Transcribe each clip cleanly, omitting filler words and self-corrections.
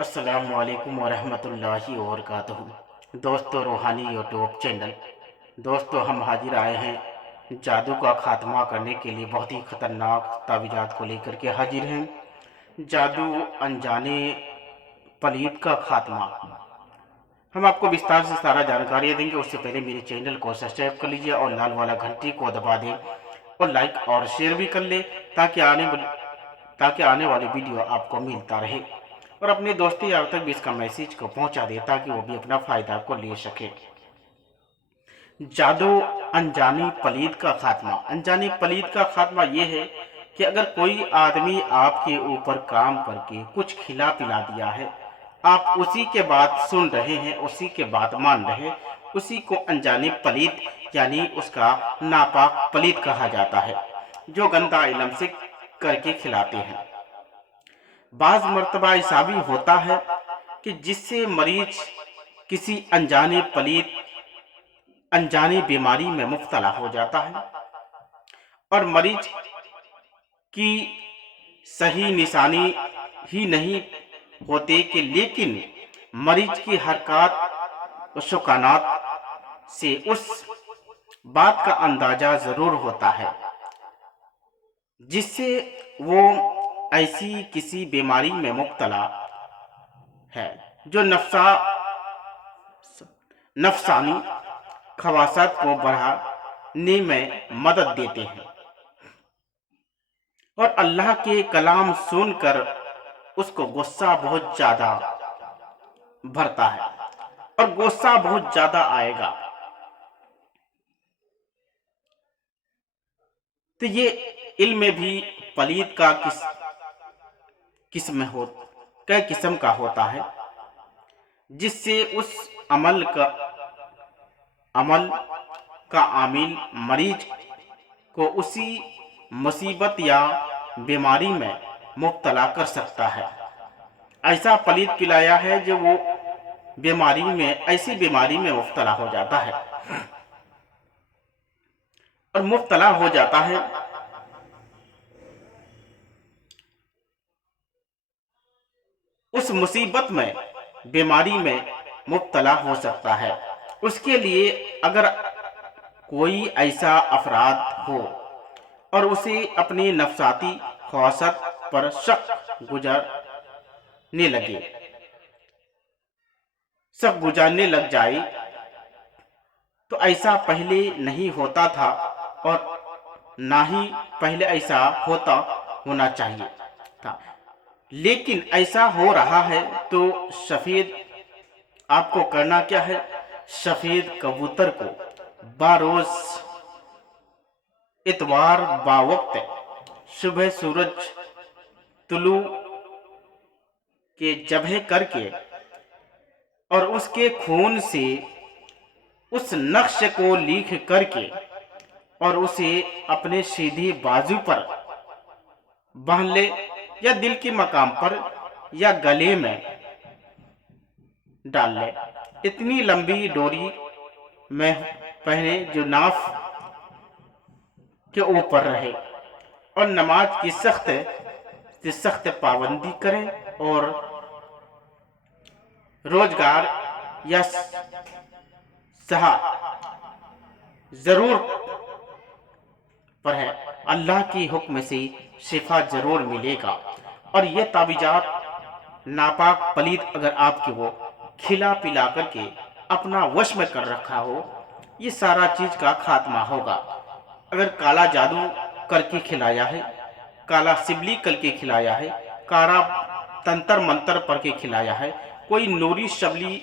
अस्सलाम वालेकुम वरहमतुल्लाहि वबरकातुहू। दोस्तों, रूहानी यूट्यूब चैनल। दोस्तों, हम हाजिर आए हैं जादू का खात्मा करने के लिए। बहुत ही ख़तरनाक तावीज़ात को लेकर के हाजिर हैं। जादू अनजाने पलीत का खात्मा। हम आपको विस्तार से सारा जानकारी देंगे। उससे पहले मेरे चैनल को सब्सक्राइब कर लीजिए और लाल वाला घंटी को दबा दें और लाइक और शेयर भी कर ले ताकि आने वाली वीडियो आपको मिलता रहे। और अपने दोस्ती यार तक भी इसका मैसेज को पहुंचा दे ताकि वो भी अपना फायदा को ले सके। जादू अनजानी पलीद का खात्मा। अनजानी पलीद का खात्मा ये है कि अगर कोई आदमी आपके ऊपर काम करके कुछ खिला पिला दिया है, आप उसी के बात सुन रहे हैं, उसी के बात मान रहे हैं, उसी को अनजानी पलीद यानी उसका नापाक पलीद कहा जाता है, जो गंदा इलम से करके खिलाते हैं। बाज मर्तबा ऐसा भी होता है कि जिससे मरीज किसी अनजाने पलीद अनजानी बीमारी में मुब्तला हो जाता है और मरीज की सही निशानी ही नहीं होते कि लेकिन मरीज की हरकत और सुकानात से उस बात का अंदाजा जरूर होता है जिससे वो ऐसी किसी बीमारी में मुब्तला है जो नफसानी खवासात को बढ़ाने में मदद देते हैं। और अल्लाह के कलाम सुनकर उसको गुस्सा बहुत ज्यादा भरता है और गुस्सा बहुत ज्यादा आएगा। तो ये इल्म भी पलीद का कई किस्म का होता है, जिससे उस अमल का आमिल मरीज को उसी मुसीबत या बीमारी में मुब्तला कर सकता है। ऐसा पलीद पिलाया है जो वो ऐसी बीमारी में मुब्तला हो जाता है और मुब्तला हो जाता है उस मुसीबत में, बीमारी में मुब्तला हो सकता है। उसके लिए अगर कोई ऐसा अफराद हो और उसे अपनी नफसाती ख्वाहिशात पर शक गुजारने लग जाए, तो ऐसा पहले नहीं होता था और ना ही पहले ऐसा होना चाहिए था, लेकिन ऐसा हो रहा है। तो सफेद आपको करना क्या है? सफेद कबूतर को बारोज इतवार बावक्त सुबह सूरज तुलू के जबह करके और उसके खून से उस नक्श को लिख करके और उसे अपने सीधी बाजू पर बांध ले, या दिल के मकाम पर या गले में डाल ले। इतनी लंबी डोरी में पहने जो नाफ के ऊपर रहे और नमाज की सख्त पाबंदी करे और रोजगार या सहा जरूर पर है, अल्लाह की हुक्म से शिफा जरूर मिलेगा। और ये ताबीजात नापाक पलीद अगर आपके वो खिला पिला करके अपना वश में कर रखा हो, ये सारा चीज का खात्मा होगा। अगर काला जादू करके खिलाया है, काला सिबली करके खिलाया है, काला तंत्र मंत्र पढ़ के खिलाया है, कोई नूरी शबली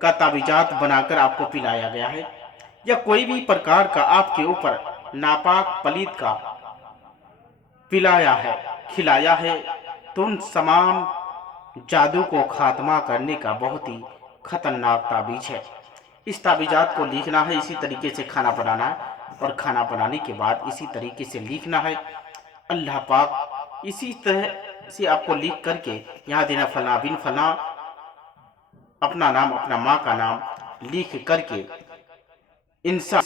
का ताबीजात बनाकर आपको पिलाया गया है, या कोई भी प्रकार का आपके ऊपर नापाक पलीद का पिलाया है, खिलाया है, तो उन तमाम जादू को खात्मा करने का बहुत ही खतरनाक ताबीज है। इस ताबीजात को लिखना है, इसी तरीके से खाना बनाना है और खाना बनाने के बाद इसी तरीके से लिखना है। अल्लाह पाक इसी तरह से आपको लिख करके यहाँ देना, फला बिन फला, अपना नाम, अपना माँ का नाम लिख करके इंसान